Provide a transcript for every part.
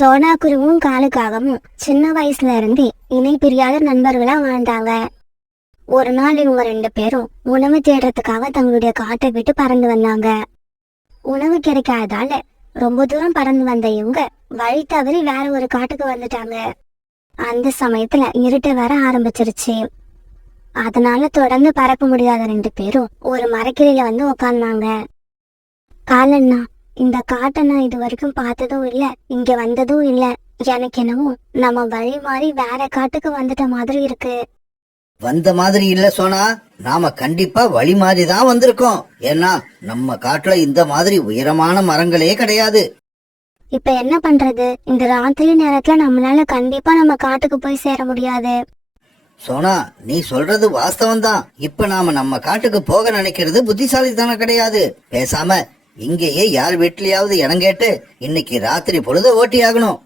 சோனா குருவும் காலுக்காகவும் சின்ன வயசுல இருந்தே இணை பிரியாத நண்பர்களா வாழ்ந்தாங்க. ஒரு நாள் இவங்க 2 பேரும் உணவு தேடுறதுக்காக தங்களுடைய காட்டை விட்டு பறந்து வந்தாங்க. உணவு கிடைக்காததால ரொம்ப தூரம் பறந்து வந்த இவங்க வழி தவறி வேற ஒரு காட்டுக்கு வந்துட்டாங்க. அந்த சமயத்துல இருட்ட வர ஆரம்பிச்சிருச்சு. அதனால தொடர்ந்து பறக்க முடியாத 2 பேரும் ஒரு மரக்கிளையில வந்து உக்காந்தாங்க. காலண்ணா, இந்த காட்டை நான் இது வரைக்கும் பார்த்ததும் இல்ல, இங்க வந்ததும் இல்ல. எனக்கு என்னவோ நம்ம வழி மாறி வேற காட்டுக்கு வந்துட்ட மாதிரி இருக்கு. வந்த மாதிரி இல்ல சோனா, நாம கண்டிப்பா வழி மாறிதான் வந்திருக்கோம். ஏன்னா நம்ம காட்டுல இந்த மாதிரி உயரமான மரங்களே கிடையாது. இப்ப என்ன பண்றது? இந்த ராத்திரி நேரத்துல நம்மளால கண்டிப்பா நம்ம காட்டுக்கு போய் சேர முடியாது. சோனா, நீ சொல்றது வாஸ்தவம் தான். இப்ப நாம நம்ம காட்டுக்கு போக நினைக்கிறது புத்திசாலித்தனம் கிடையாது. பேசாம இங்கேயே யார் வீட்லயாவது இடம் கேட்டு இன்னைக்கு ராத்திரி பொழுத ஓட்டி ஆகணும்.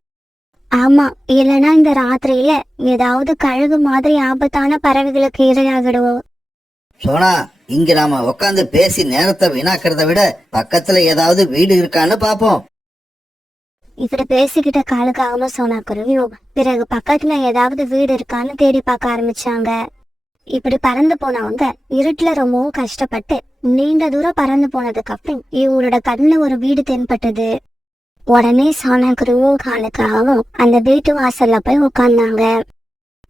ஆமா, இல்லைன்னா இந்த ராத்திரியில ஏதாவது கழுகு மாதிரி ஆபத்தான பறவைகளுக்கு இரையாகிடுவோம். சோனா, இங்க நாம உட்காந்து பேசி நேரத்தை வீணாக்கிறத விட பக்கத்துல ஏதாவது வீடு இருக்கான்னு பாப்போம். இப்படி பேசிக்கிட்ட காலுக்காகவும் சோனா குருவியும் பிறகு பக்கத்துல ஏதாவது வீடு இருக்கான்னு தேடி பார்க்க ஆரம்பிச்சாங்க. இப்படி பறந்து போனவங்க இருட்டுல ரொம்பவும் கஷ்டப்பட்டு நீண்ட தூரம் பறந்து போனதுக்கு அப்புறம் இவங்களோட கண்ணுல ஒரு வீடு தென்பட்டது. உடனே சோனா குருவியும் காலுக்காகவும் அந்த வீட்டு வாசல்ல போய் உட்கார்ந்தாங்க.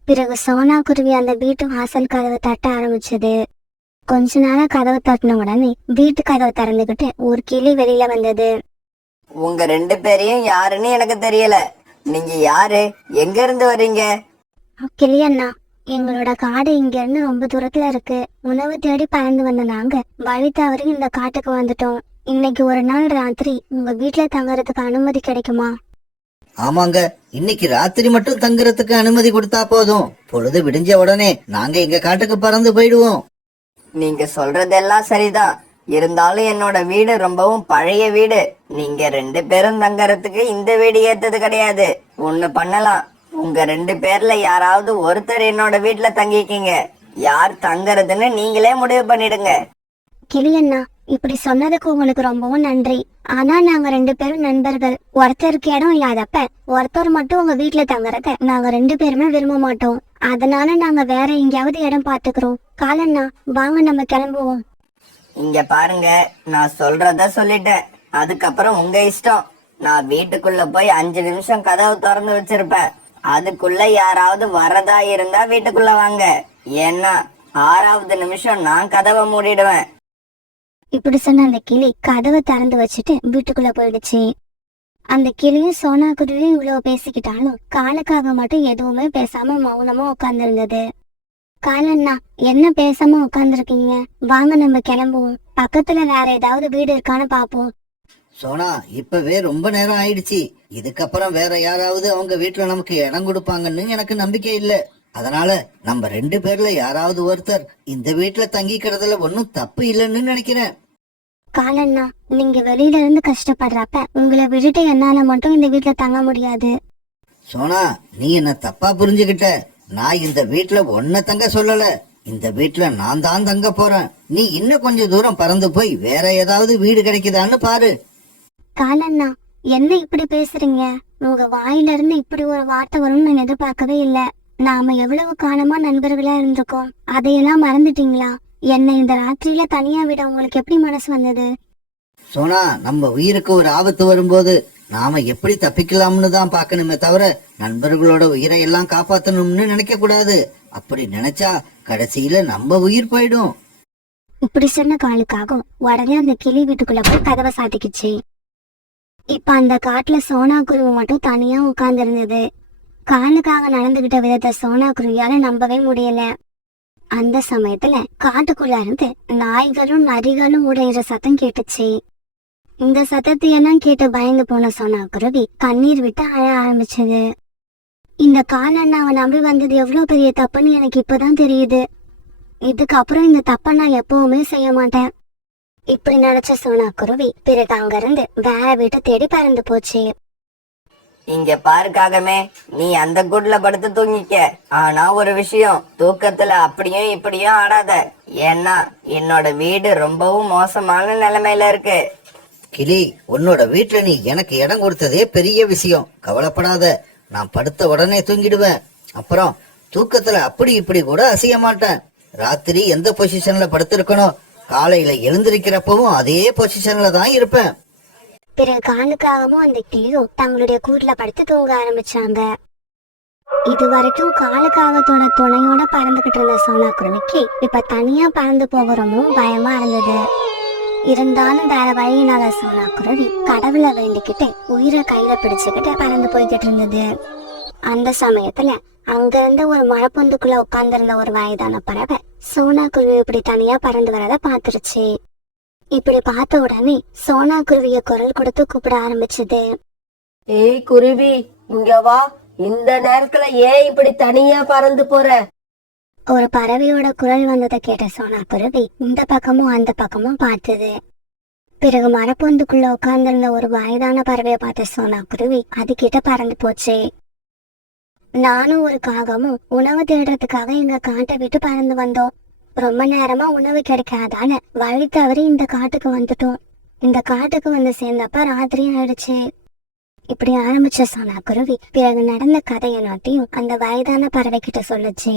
பிறகு சோனா குருவி அந்த வீட்டு வாசல் கதவை தட்ட ஆரம்பிச்சது. கொஞ்ச நேரம் கதவை தட்டின உடனே வீட்டு கதவை திறந்துகிட்டு ஒரு கிளி வெளியில வந்தது. உங்க 2 பேரையும் யாருன்னு எனக்கு தெரியல. நீங்க யாரு? எங்க இருந்து வர்றீங்க? கிளியண்ணா, எங்களோட காடு இங்க இருந்து ரொம்ப தூரத்துல இருக்கு. உணவு தேடி பறந்து வந்த நாங்க வழி தவறி இந்த காட்டுக்கு வந்துட்டோம். இன்னைக்கு ஒரு நாள் ராத்திரி உங்க வீட்டுல தங்கறதுக்கு அனுமதி கிடைக்குமா? ஆமாங்க, இன்னைக்கு ராத்திரி மட்டும் தங்குறதுக்கு அனுமதி கொடுத்தா போதும். பொழுது விடிஞ்ச உடனே நாங்க எங்க காட்டுக்கு பறந்து போயிடுவோம். நீங்க சொல்றதெல்லாம் சரிதான். இருந்தாலும் என்னோட வீடு ரொம்பவும் பழைய வீடு. நீங்க 2 பேரும் தங்கறதுக்கு இந்த வீடு ஏத்தது கிடையாது. ஒண்ணு பண்ணலாம், உங்க 2 பேர்ல யாராவது ஒருத்தர் என்னோட வீட்டுல தங்கிக்கிங்க. யார் தங்கறதுன்னு நீங்களே முடிவு பண்ணிடுங்க. கிளியண்ணா, இப்படி சொன்னதுக்கு உங்களுக்கு ரொம்பவும் நன்றி. ஆனா நாங்க 2 பேரும் நண்பர்கள். ஒருத்தருக்கு இடம் இல்லாதப்ப ஒருத்தர் மட்டும் உங்க வீட்டுல தங்கறத நாங்க 2 பேருமே விரும்ப மாட்டோம். அதனால நாங்க வேற எங்கேயாவது இடம் பாத்துக்கிறோம். காலண்ணா, வாங்க நம்ம கிளம்புவோம். இங்க பாருங்க, நான் சொல்றத சொல்லிட்டேன். அதுக்கப்புறம் உங்க இஷ்டம். நான் வீட்டுக்குள்ள போய் 5 நிமிஷம் கதவு திறந்து வச்சிருப்பேன். அதுக்குள்ள யாராவது வரதா இருந்தா வீட்டுக்குள்ள வாங்க. ஏன்னா 6வது நிமிஷம் நான் கதவை மூடிடுவேன். இப்படி சொன்ன அந்த கிளி கதவை திறந்து வச்சுட்டு வீட்டுக்குள்ள போயிடுச்சு. அந்த கிளியும் சோனா குருவியும் இவ்வளவு பேசிக்கிட்டாலும் காலுக்காக மட்டும் எதுவுமே பேசாம மௌனமா உட்கார்ந்து. காலண்ணா, என்ன பேசாம உட்கார்ந்துருக்கீங்க? வாங்க நம்ம கிளம்புவோம். பக்கத்துல வேற ஏதாவது வீடு இருக்கான்னு பாப்போம். சோனா, இப்பவே ரொம்ப நேரம் ஆயிடுச்சு. இதுக்கப்புறம் வேற யாராவது அவங்க வீட்டுல நமக்கு இடம் கொடுப்பாங்கன்னு எனக்கு நம்பிக்கை இல்ல. அதனால நம்ம 2 பேர்ல யாராவது ஒருத்தர் இந்த வீட்டுல தங்கிக்கிறதுல ஒன்னும் தப்பு இல்லைன்னு நினைக்கிறேன். காலண்ணா, நீங்க வெளியில இருந்து கஷ்டப்படுறப்ப உங்களை விட்டுட்டு என்னால மட்டும் இந்த வீட்டுல தங்க முடியாது. சோனா, நீ என்ன தப்பா புரிஞ்சுகிட்ட. நான் இந்த வீட்டுல ஒன்ன தங்க சொல்லல. இந்த வீட்டுல நான் தான் தங்க போறேன். நீ இன்னும் கொஞ்சம் தூரம் பறந்து போய் வேற ஏதாவது வீடு கிடைக்குதான்னு பாரு. காலண்ணா, என்ன இப்படி பேசுறீங்க? உங்க வாயில இருந்து இப்படி ஒரு வார்த்தை வரும்னு நான் எதிர்பார்க்கவே இல்ல. நாம எவ்வளவு காலமா நண்பர்களா இருந்திருக்கோம். அதையெல்லாம் மறந்துட்டீங்களா? என்ன இந்த ராத்திரியில தனியா விட உங்களுக்கு எப்படி மனசு வந்தது? சோனா, நம்ம உயிருக்கு ஒரு ஆபத்து வரும்போது நாம எப்படி தப்பிக்கலாம்னு தான் பாக்கணுமே தவிர நண்பர்களோட உயிரை எல்லாம் காப்பாத்தணும்னு நினைக்க கூடாது. அப்படி நினைச்சா கடைசியில நம்ம உயிர் போயிடும். இப்படி சொன்ன காலுக்காக உடனே அந்த கிளி வீட்டுக்குள்ள போய் கதவை சாத்திக்கிச்சு. இப்ப அந்த காட்டுல சோனா குருவி மட்டும் தனியா உட்கார்ந்து இருந்தது. காலுக்காக நடந்துகிட்ட விதத்தை சோனா குருவியால நம்பவே முடியல. அந்த சமயத்துல காட்டுக்குள்ள இருந்து நாய்களும் நரிகளும் உடையிற சத்தம் கேட்டுச்சு. இந்த சத்தத்தையெல்லாம் கேட்டு பயந்து போன சோனா குருவி கண்ணீர் விட்டு அழ ஆரம்பிச்சது. இந்த காலண்ணாவை நம்பி வந்தது எவ்வளவு பெரிய தப்புன்னு எனக்கு இப்பதான் தெரியுது. இதுக்கப்புறம் இந்த தப்ப நான் எப்பவுமே செய்ய மாட்டேன். இப்படி நினைச்ச சோனா குருவி பிறகு அங்கிருந்து வேற வீட்டை தேடி பறந்து போச்சு. இங்க பாருக்காகமே, நீ அந்த கூட்டுல படுத்து தூங்கிக்க. ஆனா ஒரு விஷயம், தூக்கத்துல அப்படியும் இப்படியும் ஆடாத. ஏன்னா என்னோட வீடு ரொம்பவும் மோசமான நிலைமையில இருக்கு. கிளி, உன்னோட வீட்டுல நீ எனக்கு இடம் கொடுத்ததே பெரிய விஷயம். கவலைப்படாத, நான் படுத்த உடனே தூங்கிடுவேன். அப்புறம் தூக்கத்துல அப்படி இப்படி கூட அசைய மாட்டேன். ராத்திரி எந்த பொசிஷன்ல படுத்திருக்கணும், காலையில எழுந்திருக்கிறப்பவும் அதே பொசிஷன்ல தான் இருப்பேன். பிறகு காலுக்காகவும் அந்த கிளியும் தங்களுடைய கூட்டுல படுத்து தூங்க ஆரம்பிச்சாங்க. இது வரைக்கும் காலுக்காகத்தோட துணையோட பறந்துகிட்டு இருந்த சோனா குருவிக்கு இப்ப தனியா பறந்து போகிறோமும் பயமா இருந்தது. இருந்தாலும் வேற வழியினால சோனா குருவி கடவுளை வேண்டிக்கிட்டு உயிரை கையில பிடிச்சுக்கிட்டு பறந்து போய்கிட்டு இருந்தது. அந்த சமயத்துல அங்க இருந்த ஒரு மரப்பொந்துக்குள்ள உட்கார்ந்திருந்த ஒரு வயதான பறவை சோனா குருவி இப்படி தனியா பறந்து வரத பாத்துருச்சு. இப்படி பார்த்த உடனே சோனா குருவிய குரல் கொடுத்து கூப்பிட ஆரம்பிச்சது. ஏய் குருவி, இங்க வா. இந்த நேரத்துல ஏன் இப்படி தனியா பறந்து போற? ஒரு பறவையோட குரல் வந்ததை கேட்ட சோனா குருவி இந்த பக்கமும் அந்த பக்கமும் பார்த்தது. பிறகு மரப்பொந்துக்குள்ள உட்கார்ந்திருந்த ஒரு வயதான பறவையை பார்த்த சோனா குருவி அது கிட்ட பறந்து போச்சு. நானும் ஒரு காகமும் உணவு தேடுறதுக்காக எங்க காட்டை விட்டு பறந்து வந்தோம். ரொம்ப நேரமா உணவு கிடைக்காதால வழி தவறி இந்த காட்டுக்கு வந்துட்டோம். இந்த காட்டுக்கு வந்து சேர்ந்தப்ப ராத்திரி ஆயிடுச்சு. இப்படி ஆரம்பிச்ச சோனா குருவி பிறகு நடந்த கதையை நாட்டியும் அந்த வயதான பறவை கிட்ட சொல்லுச்சு.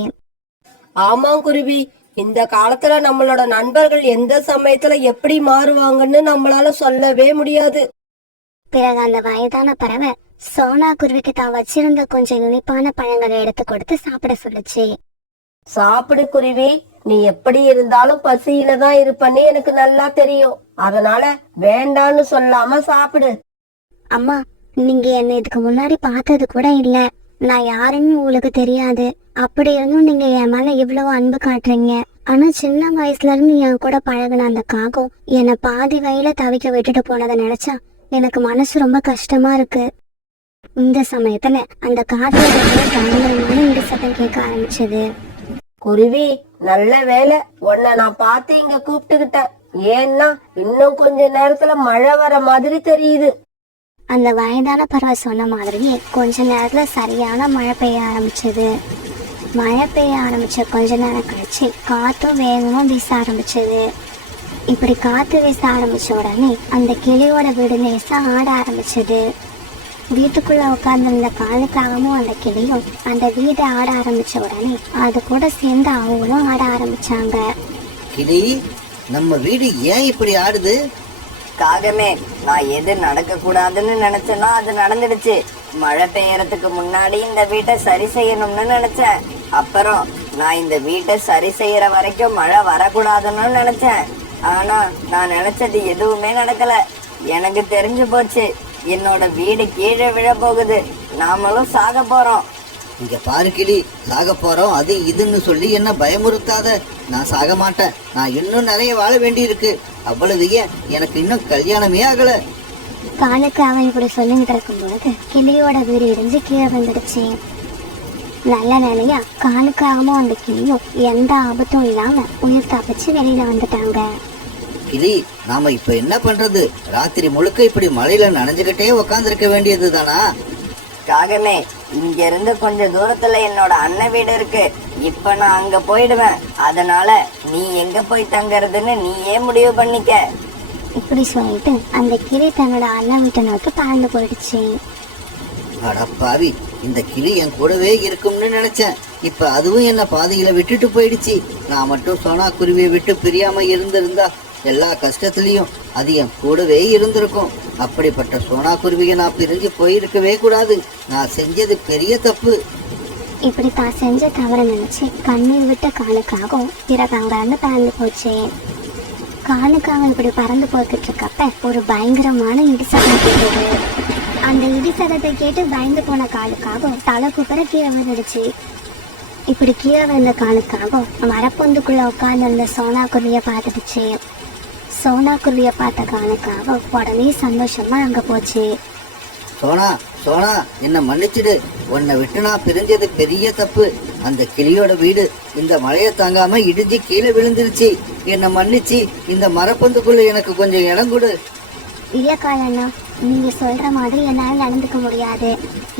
ஆமா குருவி, இந்த காலத்துல நம்மளோட நண்பர்கள் எந்த சமயத்துல எப்படி மாறுவாங்கன்னு நம்மளால சொல்லவே முடியாது. பிறகு அந்த வயதான பறவை சோனா குருவிக்கு தான் வச்சிருந்த கொஞ்சம் இனிப்பான பழங்களை எடுத்து கொடுத்து சாப்பிட சொல்லுச்சு. சாப்பிடு குருவி, நீ எப்படி இருந்தாலும் பசியில தான் இருப்பன்னு எனக்கு நல்லா தெரியும். அதனால வேண்டான்னு சொல்லாம சாப்பிடு. அம்மா, நீங்க என்ன இதுக்கு முன்னாடி பார்த்தது கூட இல்ல. நான் யாருன்னு உங்களுக்கு தெரியாது. அப்படி இருந்தும் நீங்க என் மேல இவ்வளவு அன்பு காட்டுறீங்க. ஆனா சின்ன வயசுல இருந்து என் கூட பழகுன அந்த காகம் என்னை பாதி வயல தவிக்க விட்டுட்டு போனதை நினைச்சா எனக்கு மனசு ரொம்ப கஷ்டமா இருக்கு. இந்த சமயத்துல அந்த காட்டுல பயங்கரமான இடி சத்தம் கேட்க ஆரம்பிச்சது. குருவி, நல்ல வேலை உன்னை நான் பார்த்து இங்க கூப்பிட்டுக்கிட்டேன். ஏன்னா இன்னும் கொஞ்ச நேரத்துல மழை வர மாதிரி தெரியுது. அந்த வயதான பறவை சொன்ன மாதிரியே கொஞ்ச நேரத்துல சரியான மழை பெய்ய ஆரம்பிச்சது. மழை பெய்ய ஆரம்பிச்ச கொஞ்ச நேரம் கழிச்சு காத்தும் வேகமா வீச ஆரம்பிச்சது. இப்படி காத்து வீச ஆரம்பிச்ச உடனே அந்த கிளியோட வீடு லேசா ஆட ஆரம்பிச்சது. வீட்டுக்குள்ள உட்கார்ந்திருந்த காலுக்காகவும் அந்த கிளியும் அந்த வீட்டை ஆட ஆரம்பிச்ச உடனே அது கூட சேர்ந்து அவங்களும் ஆட ஆரம்பிச்சாங்க. கிளி, நம்ம வீடு ஏன் இப்படி ஆடுது? காகமே, நான் எது நடக்க கூடாதுன்னு நினைச்சேனோ அது நடந்துடுச்சு. மழை பெய்யறதுக்கு முன்னாடி இந்த வீட்டை சரி செய்யணும்னு நினைச்சேன். அப்புறம் நான் இந்த வீட்டை சரி செய்யற வரைக்கும் மழை வரக்கூடாதுன்னு நினைச்சேன். ஆனா நான் நினைச்சது எதுவுமே நடக்கல. எனக்கு தெரிஞ்சு போச்சு, என்னோட வீடு கீழே விழ போகுது. நாமளும் சாக போறோம். இங்க பாரு கிளி, சாக போறோம் அது இதுன்னு சொல்லி என்ன பயமுறுத்தாத. நான் சாக மாட்டேன். நான் இன்னும் நிறைய வாழ வேண்டி இருக்கு. அவ்வளவு ஏன், எனக்கு இன்னும் கல்யாணமே ஆகல. காலுக்கு அவன் இப்படி சொல்லிட்டு இருக்கும்போது கிளியோட வீடு இடிஞ்சு கீழே வந்துடுச்சு. நல்ல நிலையா காலுக்காகவும் அந்த கிளியும் எந்த ஆபத்தும் இல்லாம உயிர் தப்பிச்சு வெளியில வந்துட்டாங்க. கிளி, நாம இப்ப என்ன பண்றது? ராத்திரி முழுக்க இப்படி மழையில நனைஞ்சுகிட்டே உக்காந்து இருக்க வேண்டியது தானா? காகமே, இங்க இருந்து கொஞ்ச தூரத்துல என்னோட அண்ணன் வீடு இருக்கு. இப்ப நான் அங்க போயிடுவேன். அதனால நீ எங்க போய் தங்கறதுன்னு நீயே முடிவு பண்ணிக்க. இப்படி சொல்லிட்டு அந்த கிளி தன்னோட அண்ணன் வீட்டை நோக்கி பறந்து போயிடுச்சு. அடப்பாவி, இந்த கிளி என் கூடவே இருக்கும்னு நினைச்சேன். இப்ப அதுவும் என்ன பாதையில விட்டுட்டு போயிடுச்சு. நான் மட்டும் சோனா குருவியை விட்டு பிரியாம இருந்திருந்தா எல்லா கஷ்டத்துலயும் அது என் கூடவே இருந்திருக்கும். அப்படிப்பட்ட சோனா குருவியை நான் பிரிஞ்சு போயிருக்கவே கூடாது. நான் செஞ்சது பெரிய தப்பு. இப்படி தான் செஞ்ச தவற நினைச்சு கண்ணீர் விட்ட காலுக்காகவும் பிறகு அங்கிருந்து பறந்து போச்சு. காலுக்காக இப்படி பறந்து போய்கிட்டு இருக்கப்ப ஒரு பயங்கரமான இடிசத்தம் கேட்டது. அந்த இடிசத்தத்தை கேட்டு பயந்து போன காலுக்காகவும் தலை குப்புற கீழே வந்துடுச்சு. இப்படி கீழே வந்த காலுக்காகவும் மரப்பொந்துக்குள்ள உட்கார்ந்து சோனா குருவியை பார்த்துடுச்சு. சோனா குருவியை பார்த்த காலுக்காகவும் உடனே சந்தோஷமா அங்க போச்சு. சோனா, சோனா, என்ன மன்னிச்சிடு. உன்னை விட்டு நான் பிரிஞ்சது பெரிய தப்பு. அந்த கிளியோட வீடு இந்த மழையை தாங்காம இடிஞ்சு கீழே விழுந்துருச்சு. என்னை மன்னிச்சு இந்த மரப்பந்துக்குள்ள எனக்கு கொஞ்சம் இடம் கொடு. இல்ல காலண்ணா, நீங்க சொல்ற மாதிரி என்னால நடந்துக்க முடியாது.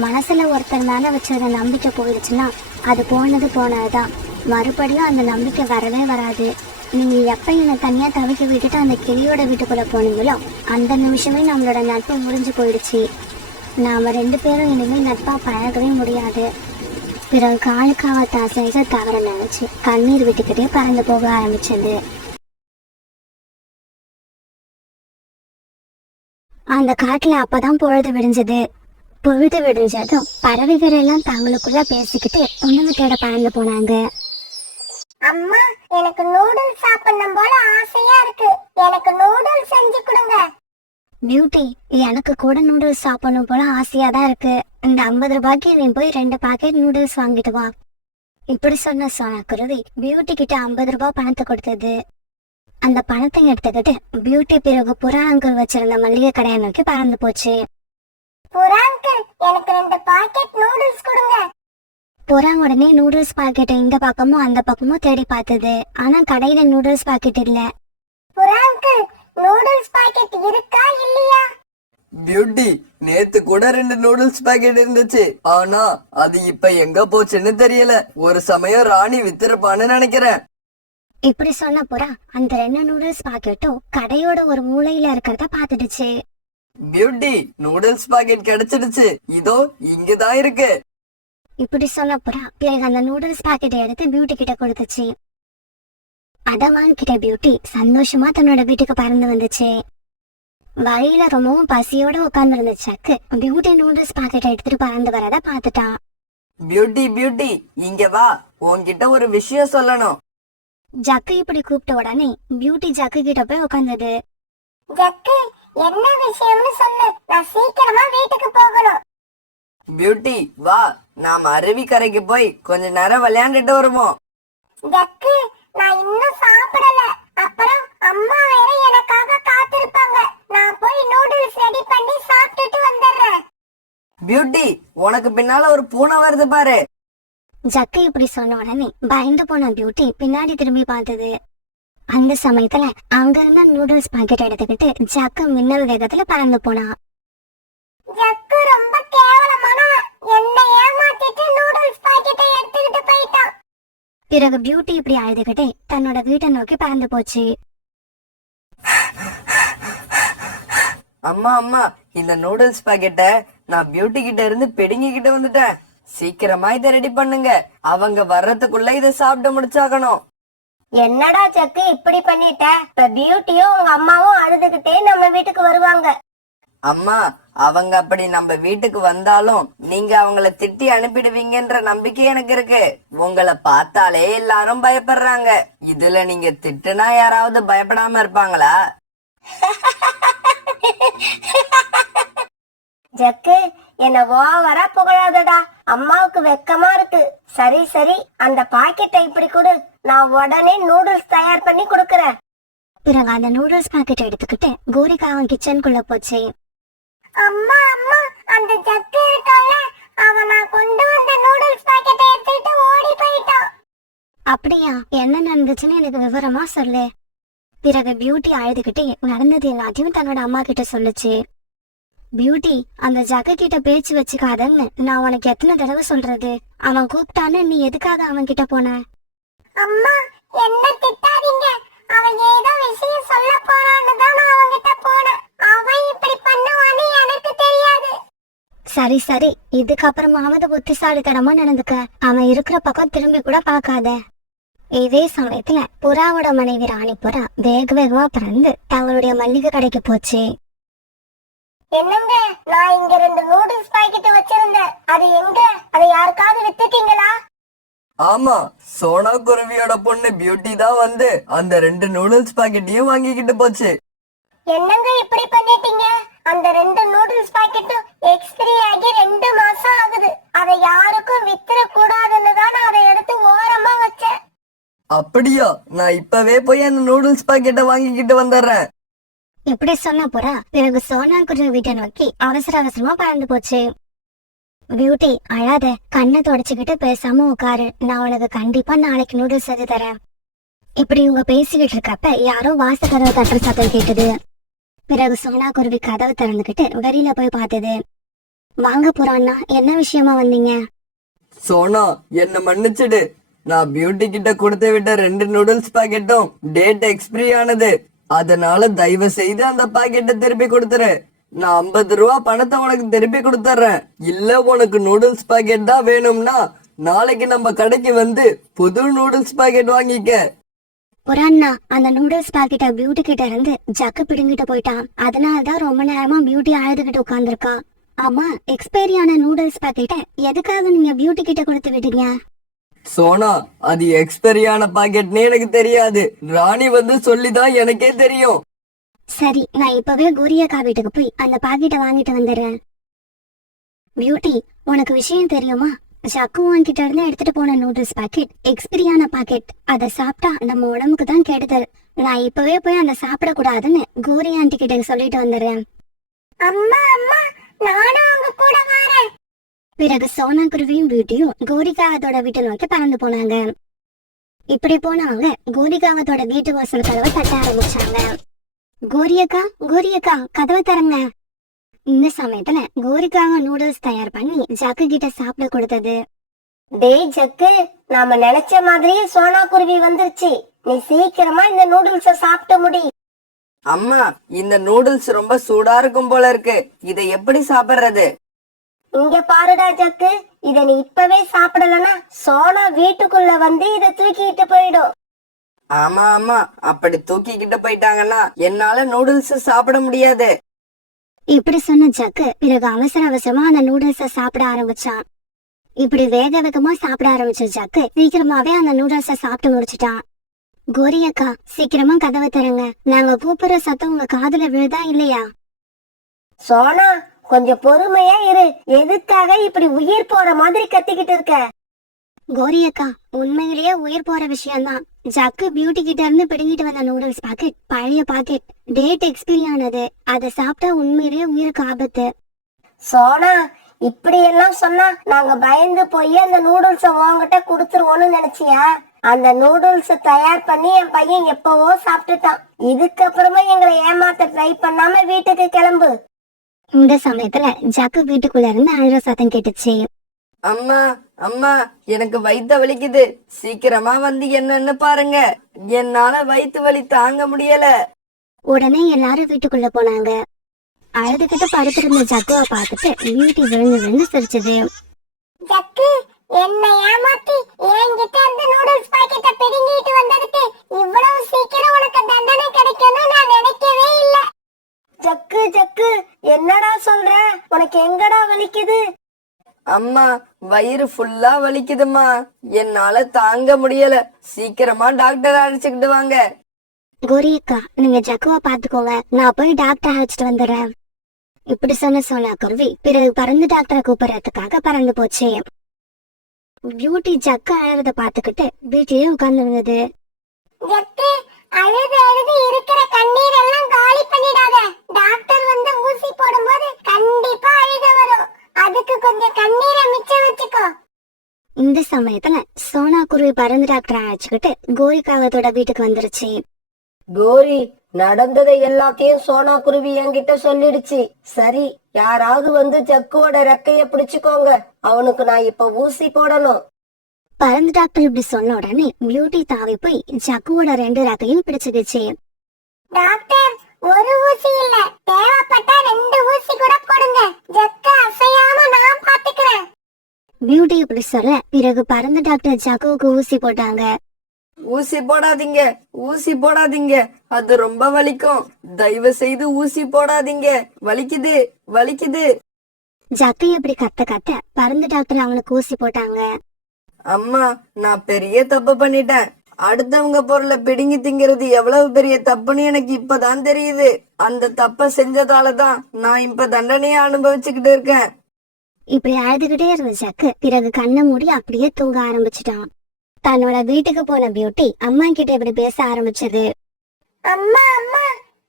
மனசுல ஒருத்தர் மேல வச்சிருந்த நம்பிக்கை போயிடுச்சுன்னா அது போனது போனதுதான். மறுபடியும் அந்த நம்பிக்கை வரவே வராது. நீங்க எப்ப என்னை தனியா தவிக்க விட்டுட்டு அந்த கிளியோட வீட்டுக்குள்ள போனீங்களோ அந்த நிமிஷமே நம்மளோட நட்பு முடிஞ்சு போயிடுச்சு. நாம 2 பேரும் இனிமேல் நட்பா பழகவே முடியாது. பிறகு காலுக்காக தான் செஞ்ச தவற நினைச்சு கண்ணீர் விட்டுக்கிட்டே பறந்து போக ஆரம்பிச்சது. அந்த காட்டுல அப்பதான் பொழுது விடிஞ்சது. பொழுது விடிஞ்சதும் பறவைகள் எல்லாம் தங்களுக்குள்ள பேசிக்கிட்டு உணவு தேட பறந்து போனாங்க. அம்மா, எனக்கு நூடுல்ஸ் சாப்பிடணும் போல ஆசையா இருக்கு. எனக்கு நூடுல்ஸ் செஞ்சு கொடுங்க. பியூட்டி, எனக்கு கூட நூடுல்ஸ் சாப்பிடணும் போல ஆசையா தான் இருக்கு. இந்த 50 ரூபாய்க்கு நீ போய் 2 பாக்கெட் நூடுல்ஸ் வாங்கிட்டு வா. இப்படி சொன்ன சோனா குருவி பியூட்டி கிட்ட 50 ரூபாய் பணத்தை கொடுத்தது. அந்த பணத்தை எடுத்துக்கிட்டு பியூட்டி பிறகு புறா அங்கிள் வச்சிருந்த மளிகை கடையை நோக்கி பறந்து போச்சு. புறா அங்கிள், எனக்கு 2 பாக்கெட் நூடுல்ஸ் கொடுங்க. புறா உடனே நூடுல்ஸ் பாக்கெட்டை இந்த பக்கமும் அந்த பக்கமும் தேடி பார்த்தது. ஆனா கடையில நூடுல்ஸ் பாக்கெட் இல்ல. புறா அங்கிள், நூடுல்ஸ் பாக்கெட் இருக்கா இல்லையா? பியூட்டி, நேத்து கூட 2 நூடுல்ஸ் பாக்கெட் இருந்துச்சு. ஆனா அது இப்ப எங்க போச்சுன்னு தெரியல. ஒரு சமயம் ராணி வித்திருப்பான்னு நினைக்கிறேன். இப்படி சொன்ன புறா அந்த 2 நூடுல்ஸ் பாக்கெட்டும் கடையோட ஒரு மூலையில இருக்கிறத பாத்துடுச்சு. பியூட்டி, நூடுல்ஸ் பாக்கெட் கிடைச்சிடுச்சு. இதோ இங்கதான் இருக்கு. இப்படி சொன்ன புறா பிறகு அந்த நூடுல்ஸ் பாக்கெட்டை எடுத்து பியூட்டி கிட்ட கொடுத்துச்சு. அத வாங்கிட்ட பியூட்டி சந்தோஷமா தன்னோட வீட்டுக்கு பறந்து வந்துச்சு. வழியில ரொம்பவும் பசியோட உட்கார்ந்து இருந்த சக்கு பியூட்டி நூடுல்ஸ் பாக்கெட்டை எடுத்துட்டு பறந்து வரத பாத்துட்டான். பியூட்டி பியூட்டி, இங்க வா, உன்கிட்ட ஒரு விஷயம் சொல்லணும். ஜக்கு இப்படி கூப்பிட்ட உடனே பியூட்டி ஜக்கு கிட்ட போய் உட்கார்ந்தது. ஜக்கு, என்ன விஷயம்னு சொல்லு. நான் சீக்கிரமா வீட்டுக்கு போகணும். பியூட்டி வா, நாம அருவிக்கரைக்கு போய் கொஞ்ச நேரம் விளையாண்டுட்டு வருவோம். ஜக்கு, நான் இன்னும் சாப்பிடல. அப்புறம் அம்மா வேற எனக்காக காத்திருப்பாங்க. நான் போய் நூடுல்ஸ் ரெடி பண்ணி சாப்பிட்டுட்டு வந்துடுறேன். பியூட்டி, உனக்கு பின்னால ஒரு பூனை வருது பாரு. ஜக்கு இப்படி சொன்ன உடனே பயந்து போன பியூட்டி பின்னாடி திரும்பி பார்த்தது. அந்த சமயத்துல அங்க இருந்த நூடுல்ஸ் பாக்கெட் எடுத்துக்கிட்டு ஜக்கு மின்னல் வேகத்துல பறந்து போனா. ஜக்கு ரொம்ப கேவலமானவன். என்னை ஏமாத்திட்டு நூடுல்ஸ் பாக்கெட்டை எடுத்துக்கிட்டு போயிட்டான். பிறகு பியூட்டி இப்படி அழுதுகிட்டே தன்னோட வீட்டை நோக்கி பறந்து போச்சு. அம்மா அம்மா, இந்த நூடுல்ஸ் பாக்கெட்ட நான் பியூட்டி கிட்ட இருந்து பிடுங்கிக்கிட்டு வந்துட்டேன். சீக்கிரமா இதை ரெடி பண்ணுங்க. அவங்க வர்றதுக்குள்ள இதை சாப்பிட்டு முடிச்சாகணும். என்னடா ஜக்கு இப்படி பண்ணிட்ட? இப்ப பியூட்டியும் உங்க அம்மாவும் அழுதுகிட்டே நம்ம வீட்டுக்கு வருவாங்க. அம்மா, அவங்க அப்படி நம்ம வீட்டுக்கு வந்தாலும் நீங்க அவங்கள திட்டி அனுப்பிடுவீங்கன்ற நம்பிக்கை எனக்கு இருக்கு. உங்களை பார்த்தாலே எல்லாரும் பயப்படுறாங்க. இதுல நீங்க திட்டுனா யாராவது பயப்படாம இருப்பாங்களா? ஜக்கு, என்ன ஓவரா புகழாதடா. அம்மாவுக்கு வெக்கமா இருக்கு. சரி சரி, அந்த பாக்கெட்டை இப்படி கொடு. நான் உடனே நூடுல்ஸ் தயார் பண்ணி கொடுக்கறேன். பிறகு அந்த நூடுல்ஸ் பாக்கெட் எடுத்துக்கிட்டு கோரிக்கா அவன் கிச்சனுக்குள்ள போச்சு. அம்மா அம்மா, அந்த ஜக்கு இருக்கான்ல, அவன் நான் கொண்டு வந்த நூடுல்ஸ் பாக்கெட்டை எடுத்துட்டு ஓடி போயிட்டான். அப்படியா, என்ன நடந்துச்சுன்னு எனக்கு விவரமா சொல்லு. பிறகு பியூட்டி அழுதுகிட்டே நடந்தது எல்லாத்தையும் தன்னோட அம்மா கிட்ட சொல்லுச்சு. பியூட்டி, அந்த ஜக்கு கிட்ட பேச்சு வச்சுக்காதன்னு நான் உனக்கு எத்தனை தடவை சொல்றது? அவன் கூப்பிட்டான்னு நீ எதுக்காக அவன் கிட்ட போன? அம்மா, என்ன திட்டாதீங்க. அவன் ஏதோ விஷயம் சொல்ல போறான்னு தான் நான் அவன்கிட்ட போனேன். அவன் இப்படி பண்ணுவான்னு எனக்கு தெரியாது. சரி சரி, இதுக்கப்புறமாவது புத்திசாலித்தனமா நடந்துக்க. அவன் இருக்கிற பக்கம் திரும்பி கூட பார்க்காத. இதே சமயத்துல புறாவோட மனைவி ராணி புறா வேக வேகமா பறந்து தங்களுடைய மல்லிகை கடைக்கு போச்சு. என்னங்க, நான் இங்க 2 நூடுல்ஸ் பாக்கெட் வச்சிருந்தேன். அது எங்க? அதை யாருக்காவது வித்துட்டீங்களா? ஆமா, சோனா குருவியோட பொண்ணு பியூட்டி தான் வந்து அந்த 2 நூடுல்ஸ் பாக்கெட்டையும் வாங்கிக்கிட்டு போச்சு. என்னங்க இப்படி பண்ணிட்டீங்க? அந்த 2 நூடுல்ஸ் பாக்கெட்டும் எக்ஸ்பிரி ஆகி 2 மாசம் ஆகுது. அதை யாருக்கும் வித்துற கூடாதுன்னு தான் நான் அதை எடுத்து ஓரமா வச்சேன். அப்படியா? நான் இப்பவே போய் அந்த நூடுல்ஸ் பாக்கெட்டை வாங்கிக்கிட்டு வந்துடுறேன். இப்படி சொன்ன புறா பிறகு சோனா குருவி வீட்டை நோக்கி அவசர அவசரமா பறந்து போச்சு. பியூட்டி, அழாத, கண்ணை தொடச்சுக்கிட்டு பேசாம உட்காரு. நான் உனக்கு கண்டிப்பா நாளைக்கு நூடுல்ஸ் செஞ்சு தரேன். இப்படி இவங்க பேசிக்கிட்டு இருக்கப்ப யாரோ வாச கதவை தட்டுற சத்தம் கேட்டது. பிறகு சோனா குருவி கதவை திறந்துகிட்டு வெளியில போய் பார்த்தது. வாங்க புறாண்ணா, என்ன விஷயமா வந்தீங்க? சோனா, என்ன மன்னிச்சிடு. நான் பியூட்டி கிட்ட கொடுத்து விட்ட 2 நூடுல்ஸ் பாக்கெட்டும் டேட் எக்ஸ்பிரி ஆனது. அதனால தயவு செய்து அந்த பாக்கெட்டை திருப்பி கொடுத்துரு. நான் 50 ரூபா பணத்தை உனக்கு திருப்பி கொடுத்துறேன். இல்ல உனக்கு நூடுல்ஸ் பாக்கெட் தான் வேணும்னா நாளைக்கு நம்ம கடைக்கு வந்து புது நூடுல்ஸ் பாக்கெட் வாங்கிக்க. புறாண்ணா அந்த நூடுல்ஸ் பாக்கெட்ட பியூட்டி கிட்ட இருந்து ஜக்கு பிடுங்கிட்டு போயிட்டான். அதனாலதான் ரொம்ப நேரமா பியூட்டி அழுதுகிட்டு உட்கார்ந்துருக்கா. ஆமா, எக்ஸ்பைரியான நூடுல்ஸ் பாக்கெட்ட எதுக்காக நீங்க பியூட்டி கிட்ட கொடுத்து விட்டீங்க? சோனா, அது எக்ஸ்பைரியான பாக்கெட்னே எனக்கு தெரியாது. ராணி வந்து சொல்லிதான் எனக்கே தெரியும். சரி, நான் இப்பவே கோரியக்கா வீட்டுக்கு போய் அந்த பாக்கெட்டை வாங்கிட்டு வந்துடுறேன். பியூட்டி, உனக்கு விஷயம் தெரியுமா? ஜக்குவான் கிட்ட இருந்து எடுத்துட்டு போன நூடுல்ஸ் பாக்கெட் எக்ஸ்பிரியான பாக்கெட். அதை சாப்பிட்டா நம்ம உடம்புக்கு தான் கெடுதல். நான் இப்பவே போய் அந்த சாப்பிட கூடாதுன்னு கோரி ஆண்டி கிட்ட சொல்லிட்டு வந்துடுறேன். அம்மா அம்மா, நானும் உங்க கூட வரேன். பிறகு சோனா குருவியும் பியூட்டியும் கோரிகாவத்தோட வீட்டை நோக்கி பறந்து போனாங்க. இப்படி போனவங்க கோரிகாவத்தோட வீட்டு வாசல் கதவை தட்ட ஆரம்பிச்சாங்க. கோரியக்கா, கோரியக்கா, கதவை தரங்க. இந்த சமயத்துல கோரிக்காக நூடுல்ஸ் தயார் பண்ணி ஜக்கு கிட்ட சாப்பிட கொடுத்தது. டேய் ஜக்கு, நாம நினைச்ச மாதிரியே சோனா குருவி வந்துருச்சு. நீ சீக்கிரமா இந்த நூடுல்ஸ சாப்பிட்டு முடி. அம்மா, இந்த நூடுல்ஸ் ரொம்ப சூடா இருக்கும் போல இருக்கு. இதை எப்படி சாப்பிடுறது? இங்க பாருடா ஜக்கு, இத நீ இப்பவே சாப்பிடலன்னா சோனா வீட்டுக்குள்ள வந்து இத தூக்கிட்டு போயிடும். ஆமா ஆமா, அப்படி தூக்கிக்கிட்டு போயிட்டாங்கன்னா என்னால நூடுல்ஸ் சாப்பிட முடியாது. இப்படி சொன்ன ஜக்கு பிறகு அவசர அவசரமா அந்த நூடுல்ஸ சாப்பிட ஆரம்பிச்சான். இப்படி வேக வேகமா சாப்பிட ஆரம்பிச்ச ஜக்கு சீக்கிரமாவே அந்த நூடுல்ஸ சாப்பிட்டு முடிச்சிட்டான். கோரியக்கா, சீக்கிரமா கதவை தரங்க. நாங்க கூப்பிடுற சத்தம் உங்க காதுல விழுதா இல்லையா? சோனா, கொஞ்சம் பொறுமையா இரு. எதுக்காக இப்படி உயிர் போற மாதிரி கத்திக்கிட்டு இருக்க? கோரியக்கா, உண்மையிலேயே உயிர் போற விஷயம்தான். ஜக்கு பியூட்டி கிட்ட இருந்து பிடுங்கிட்டு வந்த நூடுல்ஸ் பாக்கெட் பழைய பாக்கெட், டேட் எக்ஸ்பைரி ஆனது. அதை சாப்பிட்டா உண்மையிலேயே உயிருக்கு ஆபத்து. சோனா, இப்படி எல்லாம் சொன்னா நாங்க பயந்து போய் அந்த நூடுல்ஸ உங்ககிட்ட குடுத்துருவோம்னு நினைச்சியா? அந்த நூடுல்ஸ் தயார் பண்ணி என் பையன் எப்பவோ சாப்பிட்டுட்டான். இதுக்கப்புறமா எங்களை ஏமாத்த ட்ரை பண்ணாம வீட்டுக்கு கிளம்பு. இந்த சமயத்துல ஜக்கு வீட்டுக்குள்ள இருந்து அழுற சத்தம் கேட்டுச்சு. அம்மா அம்மா, எனக்கு வயித்த வலிக்குது. சீக்கிரமா வந்து என்னன்னு பாருங்க. என்னால வயித்து வலி தாங்க முடியல. உடனே எல்லாரும் வீட்டுக்குள்ள போனாங்க. அழுதுகிட்டு படுத்திருந்த ஜக்குவை பார்த்துட்டு பியூட்டி விழுந்து விழுந்து சிரிச்சது. ஜக்கு, என்னை ஏமாத்தி என்கிட்ட அந்த நூடுல்ஸ் பாக்கெட்ட பிடுங்கிட்டு வந்ததுக்கு இவ்வளவு சீக்கிரம் உனக்கு தண்டனை கிடைக்கும்னு நான் நினைக்கவே இல்ல. ஜக்கு ஜக்கு, என்னடா சொல்ற? உனக்கு எங்கடா வலிக்குது? அம்மா, வயிறு ஃபுல்லா வலிக்குதுமா. என்னால தாங்க முடியல. சீக்கிரமா டாக்டர் அழைச்சுக்கிட்டு வாங்க. கோரியக்கா, நீங்க ஜக்குவை பாத்துக்கோங்க, நான் போய் டாக்டர் அழைச்சிட்டு வந்துடுறேன். இப்படி சொன்ன சோனா குருவி பிறகு பறந்து டாக்டரை கூப்பிடுறதுக்காக பறந்து போச்சு. பியூட்டி ஜக்கு அழறத பாத்துக்கிட்டு வீட்டிலேயே உட்கார்ந்து இருந்தது. ஜக்கு, அழுது அழுது இருக்கிற கண்ணீர் எல்லாம் காலி பண்ணிடாத. டாக்டர் வந்து ஊசி போடும்போது கண்டிப்பா அழுக வரும். அதுக்கு கொஞ்சம் கண்ணீரை மிச்சம் வச்சுக்கோ. இந்த சமயத்துல சோனா குருவி பறந்து டாக்டரை அழைச்சுக்கிட்டு கோரிக்காவத்தோட வீட்டுக்கு வந்துருச்சு. கோரி, நடந்ததை எல்லாத்தையும் சோனா குருவி என்கிட்ட சொல்லிடுச்சு. சரி, யாராவது வந்து ஜக்குவோட ரெக்கைய பிடிச்சுக்கோங்க. அவனுக்கு நான் இப்ப ஊசி போடணும். பறந்து டாக்டர் இப்படி சொன்ன உடனே பியூட்டி தாவி போய் ஜக்குவோட 2 ரெக்கையும் பிடிச்சுக்கிச்சு. டாக்டர், ஒரு ஊசி இல்ல, தேவைப்பட்டா 2 ஊசி கூட போடுங்க. ஜக்க அசையாம நான் பாத்துக்கிறேன். பியூட்டி இப்படி சொல்ல பிறகு பறந்து டாக்டர் ஜக்குவுக்கு ஊசி போட்டாங்க. ஊசி போடாதீங்க, ஊசி போடாதீங்க. அது ரொம்ப வலிக்கும். தயவு செய்து ஊசி போடாதீங்க. வலிக்குது, வலிக்குது. ஜக்கு இப்படி கத்த கத்த பறந்து டாக்டர் அவனுக்கு ஊசி போட்டாங்க. அம்மா, நான் பெரிய தப்பு பண்ணிட்டேன். அடுத்தவங்க பொருளை பிடுங்கி திங்கிறது எவ்வளவு பெரிய தப்புன்னு எனக்கு இப்பதான் தெரியுது. அந்த தப்ப செஞ்சதாலதான் நான் இப்ப தண்டனையை அனுபவிச்சுக்கிட்டு இருக்கேன். இப்படி அழுதுகிட்டே இருந்த ஜக்கு பிறகு கண்ணை மூடி அப்படியே தூங்க ஆரம்பிச்சிட்டான். தன்னோட வீட்டுக்கு போன பியூட்டி அம்மா கிட்ட இப்படி பேச ஆரம்பிச்சது. அம்மா அம்மா,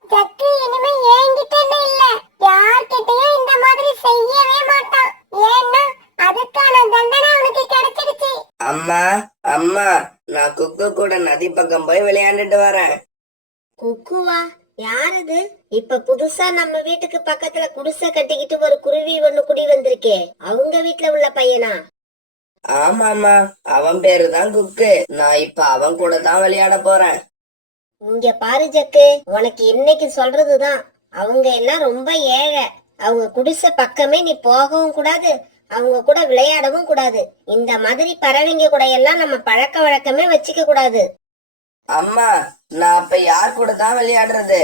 ஜக்கு இனிமே என்கிட்ட இல்ல, யார்கிட்டயும் இந்த மாதிரி செய்யவே மாட்டான். ஏன்னா அதுக்கான தண்டனை அவனுக்கு கிடைச்சிடுச்சு. அம்மா அம்மா, நான் குக்கு கூட நதி பக்கம் போய் விளையாண்டுட்டு வரேன். குக்குவா? யாரது? இப்ப புதுசா நம்ம வீட்டுக்கு பக்கத்துல குடிசை கட்டிக்கிட்டு ஒரு குருவி ஒண்ணு குடி வந்திருக்கே, அவங்க வீட்டுல உள்ள பையனா? ஆமாமா, அவன் பேரு தான் குக்கு. நான் இப்ப அவன் கூட தான் விளையாட போறேன். இங்க பாரு ஜக்கு, உனக்கு இன்னைக்கு சொல்றதுதான். அவங்க எல்லாம் ரொம்ப ஏழை. அவங்க குடிசை பக்கமே நீ போகவும் கூடாது, அவங்க கூட விளையாடவும் கூடாது. இந்த மாதிரி பறவைங்க கூட எல்லாம் நம்ம பழக்க வழக்கமே வச்சுக்க கூடாது. அம்மா, நான் அப்ப யார் கூட தான் விளையாடுறது?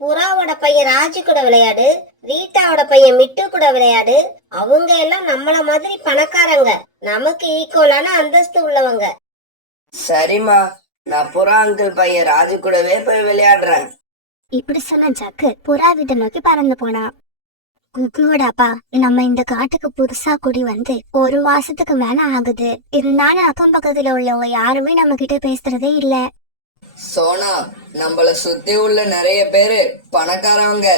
புறாவோட பையன் ராஜு கூட விளையாடு, ரீட்டாவோட பையன் மிட்டு கூட விளையாடு. அவங்க எல்லாம் நம்மள மாதிரி பணக்காரங்க, நமக்கு ஈக்குவலான அந்தஸ்து உள்ளவங்க. சரிம்மா, நான் புறா அங்கிள் பையன் ராஜு கூடவே போய் விளையாடுறேன். இப்படி சொன்ன ஜக்கு புறா வீட்டை நோக்கி பறந்து போனா. குக்குவோட அப்பா, நம்ம இந்த காட்டுக்கு புதுசா குடி வந்து 1 மாசத்துக்கு மேல ஆகுது. இருந்தாலும் அக்கம் பக்கத்துல உள்ளவங்க யாருமே நம்ம கிட்ட பேசுறதே இல்ல. சோனா, நம்மள சுத்தி உள்ள நிறைய பேரு பணக்காரவங்க.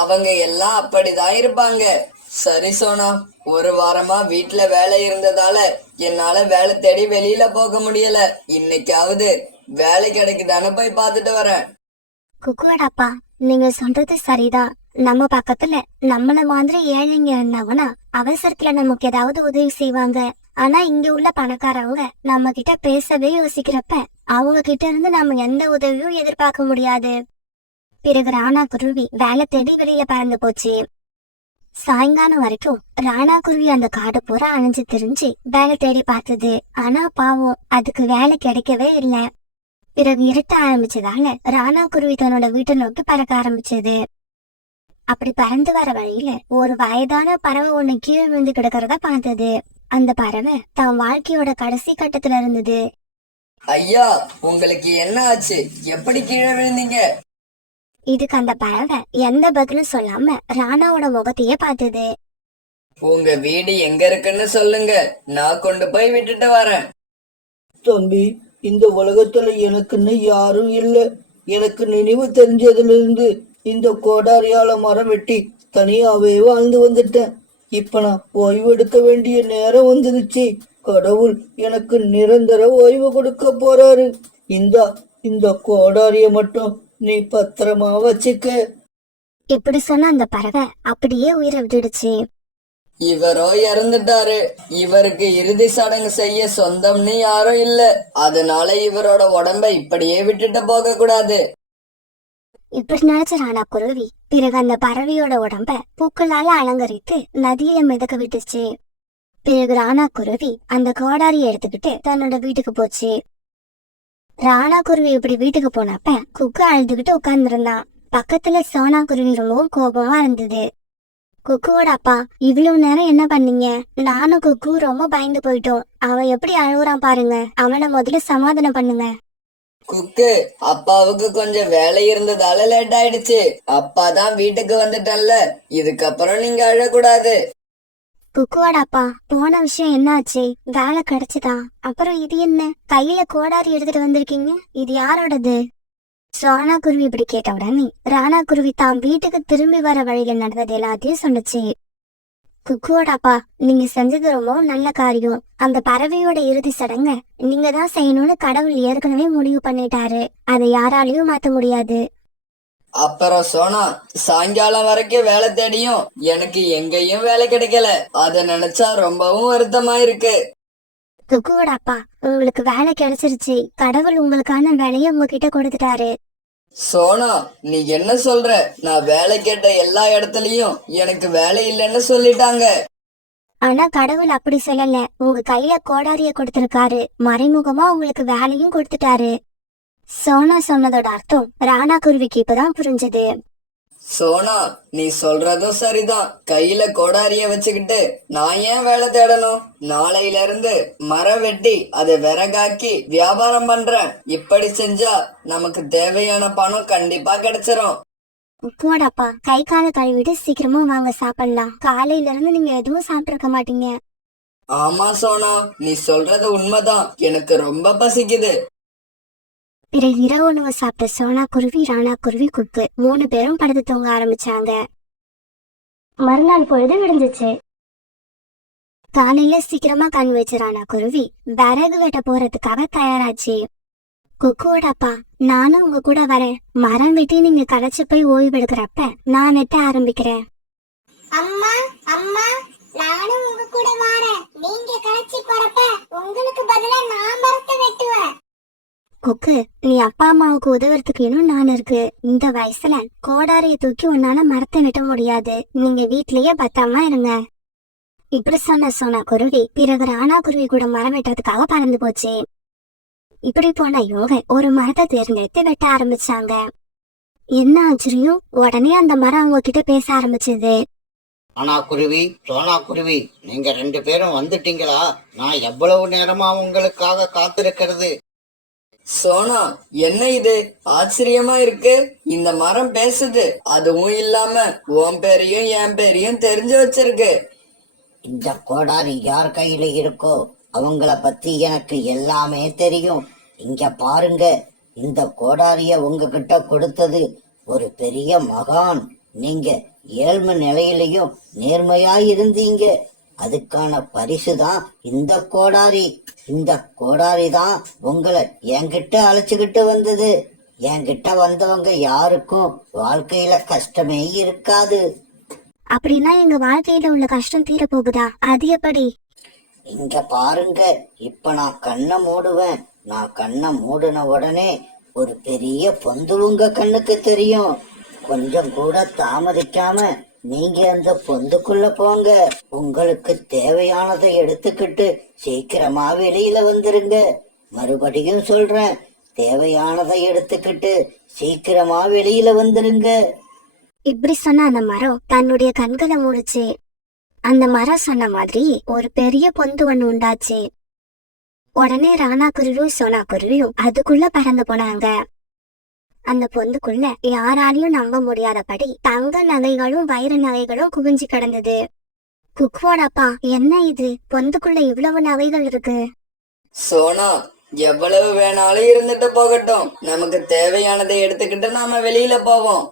அவங்க எல்லாம் அப்படிதான் இருப்பாங்க. சரி சோனா, 1 வாரமா வீட்டுல வேலை இருந்ததால என்னால வேலை தேடி வெளியில போக முடியல. இன்னைக்காவது வேலை கிடைக்குதான்னு போய் பார்த்துட்டு வரேன். குக்குவோட அப்பா, நீங்க சொல்றது சரிதான். நம்ம பக்கத்துல நம்மள மாதிரி ஏழைங்க இருந்தாங்கன்னா அவசரத்துல நமக்கு ஏதாவது உதவி செய்வாங்க. ஆனா இங்க உள்ள பணக்காரவங்க நம்ம கிட்ட பேசவே யோசிக்கிறப்ப அவங்க கிட்ட இருந்து நம்ம எந்த உதவியும் எதிர்பார்க்க முடியாது. பிறகு ராணா குருவி வேலை தேடி வெளியில பறந்து போச்சு. சாயங்காலம் வரைக்கும் ராணா குருவி அந்த காடு பூரா அணைஞ்சு திரிஞ்சு வேலை தேடி பார்த்தது. ஆனா பாவம், அதுக்கு வேலை கிடைக்கவே இல்ல. பிறகு இருட்ட ஆரம்பிச்சதால ராணா குருவி தன்னோட வீட்டை நோக்கி பறக்க ஆரம்பிச்சது. அப்படி பறந்து வர வழியில ஒரு வயதான பறவை ஒண்ணு கீழே விழுந்து கிடக்கிறத பார்த்தது. அந்த பறவை தான் வாழ்க்கையோட கடைசி கட்டத்துல இருந்தது. ஐயா, உங்களுக்கு என்ன ஆச்சு? எப்படி கீழே விழுந்தீங்க? இதுக்கு அந்த பறவை எந்த பதிலும் சொல்லாம ராணாவோட முகத்தையே பார்த்தது. உங்க வீடு எங்க இருக்குன்னு சொல்லுங்க, நான் கொண்டு போய் விட்டுட்டு வரேன். தம்பி, இந்த உலகத்துல எனக்குன்னு யாரும் இல்ல. எனக்கு நினைவு தெரிஞ்சதுல இருந்து இந்த கோடாரியால மரம் வெட்டி தனியாவே வாழ்ந்து வந்துட்டேன். இப்ப நான் ஓய்வு எடுக்க வேண்டிய நேரம் வந்துருச்சு. கடவுள் எனக்கு நிரந்தர ஓய்வு கொடுக்க போறாரு. இந்த கோடாரிய மட்டும் நீ பத்திரமா வச்சுக்க. இப்படி சொன்ன அந்த பறவை அப்படியே உயிரை விட்டுடுச்சு. இவரோ இறந்துட்டாரு. இவருக்கு இறுதி சடங்கு செய்ய சொந்தம்னு யாரும் இல்ல. அதனால இவரோட உடம்ப இப்படியே விட்டுட்டு போக கூடாது. இப்படி நினைச்ச ராணா குருவி பிறகு அந்த பறவையோட உடம்ப பூக்களால அலங்கரித்து நதியில மிதக்க விட்டுச்சு. பிறகு ராணா குருவி அந்த கோடாரியை எடுத்துக்கிட்டு தன்னோட வீட்டுக்கு போச்சு. ராணா குருவி இப்படி வீட்டுக்கு போனப்ப குக்கு அழுதுகிட்டு உட்கார்ந்துருந்தான். பக்கத்துல சோனா குருவி ரொம்பவும் கோபமா இருந்தது. குக்குவோட அப்பா, இவ்வளவு நேரம் என்ன பண்ணீங்க? நானும் குக்கு ரொம்ப பயந்து போயிட்டோம். அவன் எப்படி அழுகுறான் பாருங்க. அவனை முதல்ல சமாதானம் பண்ணுங்க. குக்கு, அப்பாவுக்கு கொஞ்சம் வேலை இருந்ததால லேட் ஆயிடுச்சு. அப்பா தான் வீட்டுக்கு வந்துட்டன்ல, இதுக்கப்புறம் நீங்க அழக்கூடாது. குக்குவோட அப்பா, போன விஷயம் என்னாச்சு? வேலை கிடைச்சதா? அப்புறம் இது என்ன கையில கோடாரி எடுத்துட்டு வந்திருக்கீங்க? இது யாரோடது? சோனா குருவி இப்படி கேட்ட உடனே ராணா குருவி தான் வீட்டுக்கு திரும்பி வர வழியில நடந்தது எல்லாத்தையும் சொன்னுச்சு. குக்குவோட அப்பா, நீங்க செஞ்சது ரொம்ப நல்ல காரியம். அந்த பறவையோட இறுதி சடங்க நீங்க தான் செய்யணும்னு கடவுள் ஏற்கனவே முடிவு பண்ணிட்டாரு. அதை யாராலையும் மாத்த முடியாது. அப்புறம் சோனா, சாயங்காலம் வரைக்கும் வேலை தேடியும் எனக்கு எங்கேயும் வேலை கிடைக்கல. அத நினைச்சா ரொம்பவும் வருத்தமா இருக்கு. குக்குவோட அப்பா, உங்களுக்கு வேலை கிடைச்சிருச்சு. கடவுள் உங்களுக்கான வேலையை உங்ககிட்ட கொடுத்துட்டாரு. சோனா, நீ என்ன சொல்ற? நான் வேலை கேட்ட எல்லா இடத்துலயும் எனக்கு வேலை இல்லைன்னு சொல்லிட்டாங்க. ஆனா கடவுள் அப்படி சொல்லல. உங்க கையில கோடாரிய கொடுத்திருக்காரு. மறைமுகமா உங்களுக்கு வேலையும் கொடுத்துட்டாரு. சோனா சொன்னதோட அர்த்தம் ராணா குருவிக்கு இப்பதான் புரிஞ்சது. சோனா, நீ சொல்றதும் சரிதான். கையில கோடாரிய வச்சுக்கிட்டு நான் ஏன் வேலை தேடணும்? நாளையில இருந்து மரம் வெட்டி அதை விறகாக்கி வியாபாரம் பண்றேன். இப்படி செஞ்சா நமக்கு தேவையான பணம் கண்டிப்பா கிடைச்சிரும். உப்போட அப்பா, கை கால கழுவிட்டு சீக்கிரமா வாங்க சாப்பிடலாம். காலையில இருந்து நீங்க எதுவும் சாப்பிட்டிருக்க மாட்டீங்க. ஆமா சோனா, நீ சொல்றது உண்மைதான். எனக்கு ரொம்ப பசிக்குது. பிறகு இரவு உணவு சாப்பிட்ட சோனா குருவி, ராணா குருவி, குக்கு 3 பேரும் படுத்து தூங்க ஆரம்பிச்சாங்க. மறுநாள் பொழுது விடிஞ்சிச்சு. காலையில சீக்கிரமா கண் வச்ச ராணா குருவி விறகு வெட்ட போறதுக்காக தயாராச்சு. குக்குவோட அப்பா, நானும் உங்க கூட வரேன். மரம் வெட்டி நீங்க களைச்சு போய் ஓய்வு எடுக்கிறப்ப நான் வெட்ட ஆரம்பிக்கிறேன். அம்மா அம்மா, நானும் உங்க கூட வரேன். நீங்க களைச்சி உனக்கு நீ அப்பா அம்மாவுக்கு உதவுறதுக்கு இன்னும் நான் இருக்கு. இந்த வயசுல கோடாரிய தூக்கி உன்னால மரத்தை வெட்ட முடியாது. நீங்க வீட்லயே பத்திரமா இருங்க. இப்படி சொன்ன குருவி பிறகு ராணா குருவி கூட மரம் வெட்டுறதுக்காக பறந்து போச்சு. இப்படி போன இவங்க ஒரு மரத்தை தேர்ந்தெடுத்து வெட்ட ஆரம்பிச்சாங்க. என்ன ஆச்சரியம், உடனே அந்த மரம் அவங்க கிட்ட பேச ஆரம்பிச்சது. ஆனா குருவி, சோனா குருவி, நீங்க 2 பேரும் வந்துட்டீங்களா? நான் எவ்வளவு நேரமா உங்களுக்காக காத்திருக்கிறது. சோனா, என்ன இது ஆச்சரியமா இருக்கு. இந்த மரம் பேசுது, அதுவும் இல்லாம உன் பேரையும் என் பேரையும் தெரிஞ்சு வச்சிருக்கு. இந்த கோடாரி யார் கையில இருக்கோ அவங்கள பத்தி எனக்கு எல்லாமே தெரியும். இங்க பாருங்க, இந்த கோடாரிய உங்ககிட்ட கொடுத்தது ஒரு பெரிய மகான். நீங்க ஏழ்மை நிலையிலையும் நேர்மையா இருந்தீங்க. அதுக்கான பரிசு தான் இந்த கோடாரி. இந்த கோடாரி தான் உங்களை என்கிட்ட அழைச்சுக்கிட்டு வந்தது. என்கிட்ட வந்தவங்க யாருக்கும் வாழ்க்கையில கஷ்டமே இருக்காது. அப்படின்னா எங்க வாழ்க்கையில உள்ள கஷ்டம் தீர போகுதா? அது எப்படி? இங்க பாருங்க, இப்ப நான் கண்ணை மூடுவேன். நான் கண்ணை மூடின உடனே ஒரு பெரிய பொந்து உங்க கண்ணுக்கு தெரியும். கொஞ்சம் கூட தாமதிக்காம நீங்க அந்த பொந்துக்குள்ள போங்க. உங்களுக்கு தேவையானதை எடுத்துக்கிட்டு சீக்கிரமா வெளியில வந்துருங்க. மறுபடியும் சொல்றேன், தேவையானதை எடுத்துக்கிட்டு சீக்கிரமா வெளியில வந்துருங்க. இப்படி சொன்ன அந்த மரம் தன்னுடைய கண்களை மூடுச்சு. அந்த மரம் சொன்ன மாதிரி ஒரு பெரிய பொந்து ஒண்ணு உண்டாச்சு. உடனே ராணா குருவியும் சோனா குருவியும் அதுக்குள்ள பறந்து போனாங்க. அந்த பொந்துக்குள்ள யாராலையும் நம்ப முடியாதபடி தங்க நகைகளும் வைர நகைகளும் குவிஞ்சு கிடந்தது. குக்குவோட அப்பா, என்ன இது, பொந்துக்குள்ள இவ்வளவு நகைகள் இருக்கு? சோனா, எவ்வளவு வேணாலும் இருந்துட்டு போகட்டும், நமக்கு தேவையானதை எடுத்துக்கிட்டு நாம வெளியில போவோம்.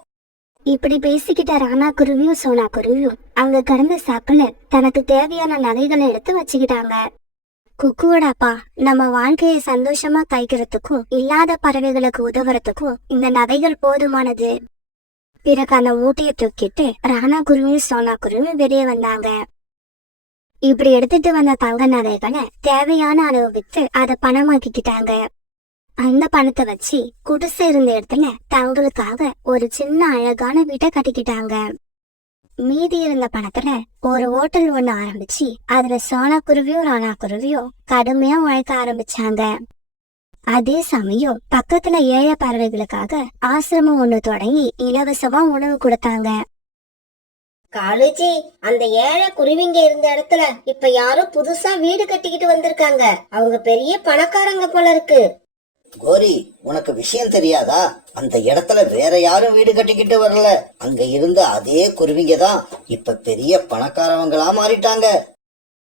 இப்படி பேசிக்கிட்ட ராணா குருவியும் சோனா குருவியும் அங்க கிடந்த சாக்குல தனக்கு தேவையான நகைகளை எடுத்து வச்சுக்கிட்டாங்க. குக்குவோட அப்பா, நம்ம வாழ்க்கையை சந்தோஷமா கைக்கிறதுக்கும் இல்லாத பறவைகளுக்கு உதவுறதுக்கும் இந்த நகைகள் போதுமானது. பிறகு அந்த மூட்டையை தூக்கிட்டு ராணா குருவியும் சோனா குருவியும் வெளியே வந்தாங்க. இப்படி எடுத்துட்டு வந்த தங்க நகைகளை தேவையான அளவு வித்து அதை பணமாக்கிக்கிட்டாங்க. அந்த பணத்தை வச்சு குடிசை இருந்த இடத்துல தங்களுக்காக ஒரு சின்ன அழகான வீட்டை கட்டிக்கிட்டாங்க. மீதி இருந்த பணத்துல ஒரு ஹோட்டல் ஒண்ணு ஆரம்பிச்சு அதுல சோனா குருவியும் ராணா குருவியும் கடுமையா உழைக்க ஆரம்பிச்சாங்க. அதே சமயம் பக்கத்துல ஏழை பறவைகளுக்காக ஆசிரமம் ஒண்ணு தொடங்கி இலவசமா உணவு கொடுத்தாங்க. காலுஜி, அந்த ஏழை குருவிங்க இருந்த இடத்துல இப்ப யாரோ புதுசா வீடு கட்டிக்கிட்டு வந்திருக்காங்க. அவங்க பெரிய பணக்காரங்க போல இருக்கு. கோரி, உனக்கு விஷயம் தெரியாதா? அந்த இடத்துல வேற யாரும் வீடு கட்டிக்கிட்டு வரல. அங்க இருந்த அதே குருவிங்க தான் இப்ப பெரிய பணக்காரவங்களா மாறிட்டாங்க.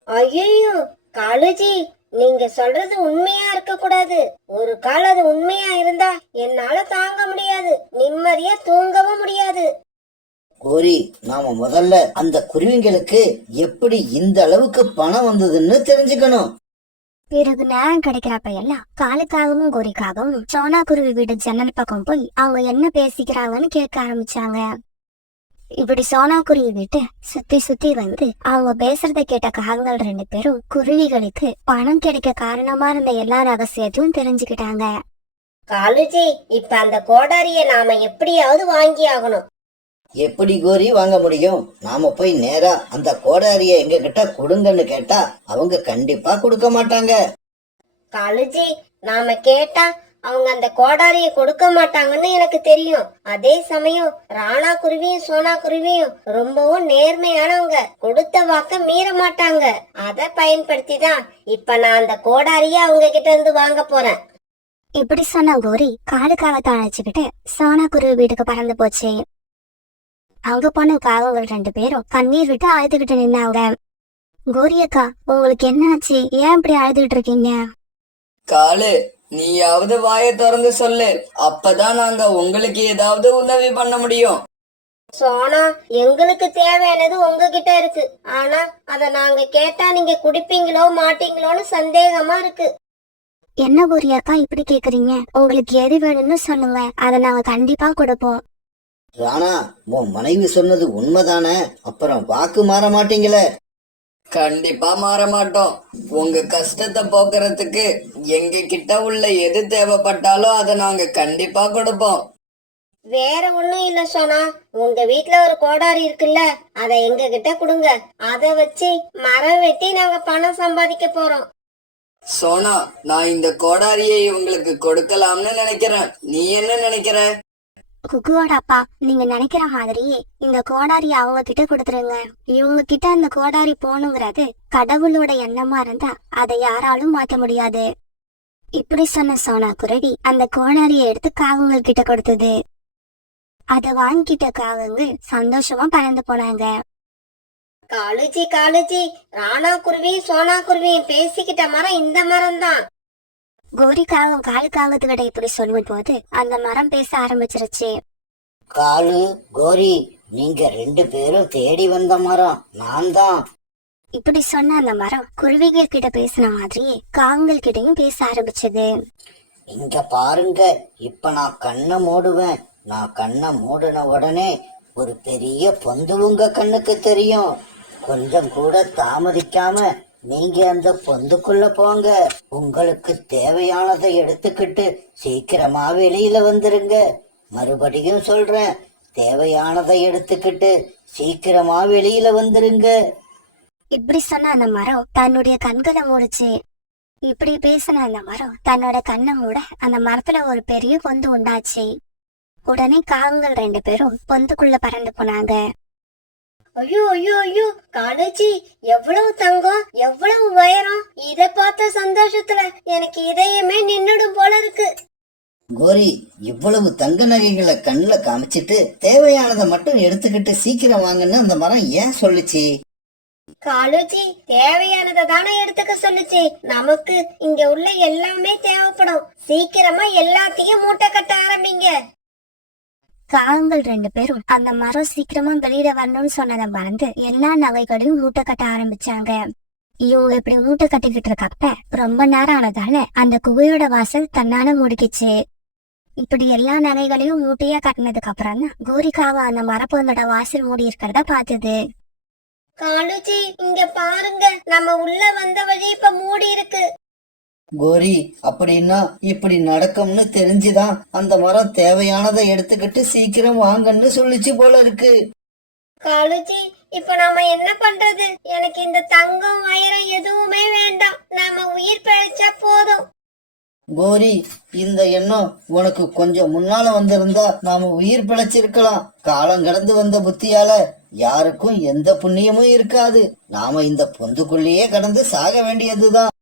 ஐயோ காலுஜி, நீங்க சொல்றது உண்மையா இருக்க கூடாது. ஒரு காலம் அது உண்மையா இருந்தா என்னால தாங்க முடியாது, நிம்மதியா தூங்கவும் முடியாது. கோரி, நாம முதல்ல அந்த குருவிங்களுக்கு எப்படி இந்த அளவுக்கு பணம் வந்ததுன்னு தெரிஞ்சுக்கணும். பிறகு நேரம் கிடைக்கிறப்ப எல்லாம் காலுக்காகவும் கோரிக்காகவும் சோனா குருவி வீடு ஜன்னல் பக்கம் போய் அவங்க என்ன பேசிக்கிறாங்கன்னு கேட்க ஆரம்பிச்சாங்க. இப்படி சோனா குருவி வீட்டை சுத்தி சுத்தி வந்து அவங்க பேசுறத கேட்ட காகங்கள் 2 பேரும் குருவிகளுக்கு பணம் கிடைக்க காரணமா இருந்த எல்லா ரகசியத்தையும் தெரிஞ்சுக்கிட்டாங்க. காலுஜி, இப்ப அந்த கோடாரிய நாம எப்படியாவது வாங்கி ஆகணும். எப்படி கோரி வாங்க முடியும்? நாம போய் நேரா அந்த கோடாரிய எங்க கிட்ட கொடுங்கன்னு கேட்டா அவங்க கண்டிப்பா கொடுக்க மாட்டாங்க. காலுஜி, நாம கேட்டா அவங்க அந்த கோடாரிய கொடுக்க மாட்டாங்கன்னு எனக்கு தெரியும். அதே சமயம் ராணா குருவியும் சோனா குருவியும் ரொம்பவும் நேர்மையானவங்க, கொடுத்த வாக்க மீற மாட்டாங்க. அத பயன்படுத்தி தான் இப்ப நான் அந்த கோடாரிய அவங்க கிட்ட இருந்து வாங்க போறேன். இப்படி சொன்ன கோரி காலுக்காகத்தை அழைச்சுக்கிட்டு சோனா குருவி வீட்டுக்கு பறந்து போச்சு. அங்க போன காகங்கள் 2 பேரும் கண்ணீர் விட்டு அழுதுகிட்டு நின்னாங்க. கோரியக்கா, உங்களுக்கு என்ன ஆச்சு? ஏன் இப்படி அழுதுகிட்டு இருக்கீங்க? காலு, நீயாவது வாயை திறந்து சொல்லு, அப்பதான் நாங்க உங்களுக்கு ஏதாவது உதவி பண்ண முடியும். சோனா, எங்களுக்கு தேவையானது உங்ககிட்ட இருக்கு. ஆனா அத நாங்க கேட்டா நீங்க குடிப்பீங்களோ மாட்டீங்களோன்னு சந்தேகமா இருக்கு. என்ன கோரியக்கா இப்படி கேக்குறீங்க? உங்களுக்கு எது வேணும்னு சொல்லுங்க, அதை நாங்க கண்டிப்பா கொடுப்போம். ராணா, உன் மனைவி சொன்னது உண்மைதானே? அப்புறம் வாக்கு மாற மாட்டீங்களே? கண்டிப்பா மாற மாட்டோம். உங்க கஷ்டத்தை போக்குறதுக்கு எங்க கிட்ட உள்ள எது தேவைப்பட்டாலும் அதை நாங்க கண்டிப்பா கொடுப்போம். வேற ஒண்ணும் இல்ல சோனா, உங்க வீட்ல ஒரு கோடாரி இருக்குல்ல, அத எங்க கிட்ட கொடுங்க. அத வச்சு மரம் வெட்டி நாங்க பணம் சம்பாதிக்க போறோம். சோனா, நான் இந்த கோடாரியை உங்களுக்கு கொடுக்கலாம்னு நினைக்கிறேன். நீ என்ன நினைக்கிற? குக்குவோட அப்பா, நீங்க நினைக்கிற மாதிரியே இந்த கோடாரி அவங்க கிட்ட கொடுத்துருங்க. இவங்க கிட்ட அந்த கோடாரி போகணுங்கிறது கடவுளோட எண்ணமா இருந்தா அதை யாராலும் மாத்த முடியாது. இப்படி சொன்ன சோனா குருவி அந்த கோடாரியை எடுத்து காகங்கள் கிட்ட கொடுத்தது. அதை வாங்கிட்ட காகங்கள் சந்தோஷமா பறந்து போனாங்க. காலுஜி காலுஜி, ராணா குருவியும் சோனா குருவியும் பேசிக்கிட்ட மரம் இந்த மரம் தான். கோரி காகம் காலு காகத்துக்கிட்ட இப்படி சொல்லும் போது அந்த மரம் பேச ஆரம்பிச்சிருச்சு. காலு, கோரி, நீங்க 2 பேரும் தேடி வந்த மரம் நான் தான். இப்படி சொன்ன அந்த மரம் குருவிகள் கிட்ட பேசின மாதிரியே காகங்கள் கிட்டயும் பேச ஆரம்பிச்சது. இங்க பாருங்க, இப்ப நான் கண்ணை மூடுவேன். நான் கண்ணை மூடின உடனே ஒரு பெரிய பொந்து உங்க கண்ணுக்கு தெரியும். கொஞ்சம் கூட தாமதிக்காம நீங்க அந்த பொந்துக்குள்ள போங்க. உங்களுக்கு தேவையானதை எடுத்துக்கிட்டு சீக்கிரமா வெளியில வந்துருங்க. மறுபடியும் சொல்றேன், தேவையானதை எடுத்துக்கிட்டு சீக்கிரமா வெளியில வந்துருங்க. இப்படி சொன்ன அந்த மரம் தன்னுடைய கண்களை மூடுச்சு. இப்படி பேசின அந்த மரம் தன்னோட கண்ணை மூட அந்த மரத்துல ஒரு பெரிய பொந்து உண்டாச்சு. உடனே காகங்கள் 2 பேரும் பொந்துக்குள்ள பறந்து போனாங்க. ஐயோ ஐயோ ஐயோ, காலுஜி எவ்வளவு தங்கம், எவ்வளவு உயரம்! இத பார்த்த சந்தோஷத்துல எனக்கு இதயமே நின்னுடும் போல இருக்கு. கோரி, இவ்வளவு தங்க நகைகளை கண்ணுல காமிச்சிட்டு தேவையானதை மட்டும் எடுத்துக்கிட்டு சீக்கிரம் வாங்கன்னு அந்த மரம் ஏன் சொல்லுச்சு? காலுஜி, தேவையானதை தானே எடுத்துக்க சொல்லுச்சு. நமக்கு இங்க உள்ள எல்லாமே தேவைப்படும். சீக்கிரமா எல்லாத்தையும் மூட்டை கட்ட ஆரம்பிங்க. காகங்கள் 2 பேரும் அந்த மரம் சீக்கிரமா வெளியில வரணும்னு சொன்னதை மறந்து எல்லா நகைகளையும் மூட்டை கட்ட ஆரம்பிச்சாங்க. இவங்க இப்படி மூட்டை கட்டிக்கிட்டு இருக்கப்ப ரொம்ப நேரம் ஆனதால அந்த குகையோட வாசல் தன்னால முடிக்கிச்சு. இப்படி எல்லா நகைகளையும் மூட்டையா கட்டினதுக்கு அப்புறம் தான் கோரிக்காக அந்த மரப்பொந்தோட வாசல் மூடி இருக்கிறத பார்த்தது. காலுஜி, இங்க பாருங்க, நம்ம உள்ள வந்த வழி இப்ப மூடி இருக்கு. கோரி, அப்படின்னா இப்படி நடக்கும்னு தெரிஞ்சுதான் அந்த மரம் தேவையானதை எடுத்துக்கிட்டு சீக்கிரம் வாங்கன்னு சொல்லிச்சு போல இருக்கு. காலுஜி, இப்ப நாம என்ன பண்றது? எனக்கு இந்த தங்கம் வயிறம் எதுவுமே வேண்டாம். நாம உயிர் பிழைச்சா போதும். கோரி, இந்த எண்ணம் உனக்கு கொஞ்சம் முன்னால வந்திருந்தா நாம உயிர் பிழைச்சிருக்கலாம். காலம் கடந்து வந்த புத்தியால யாருக்கும் எந்த புண்ணியமும் இருக்காது. நாம இந்த பொந்துக்குள்ளேயே கடந்து சாக வேண்டியதுதான்.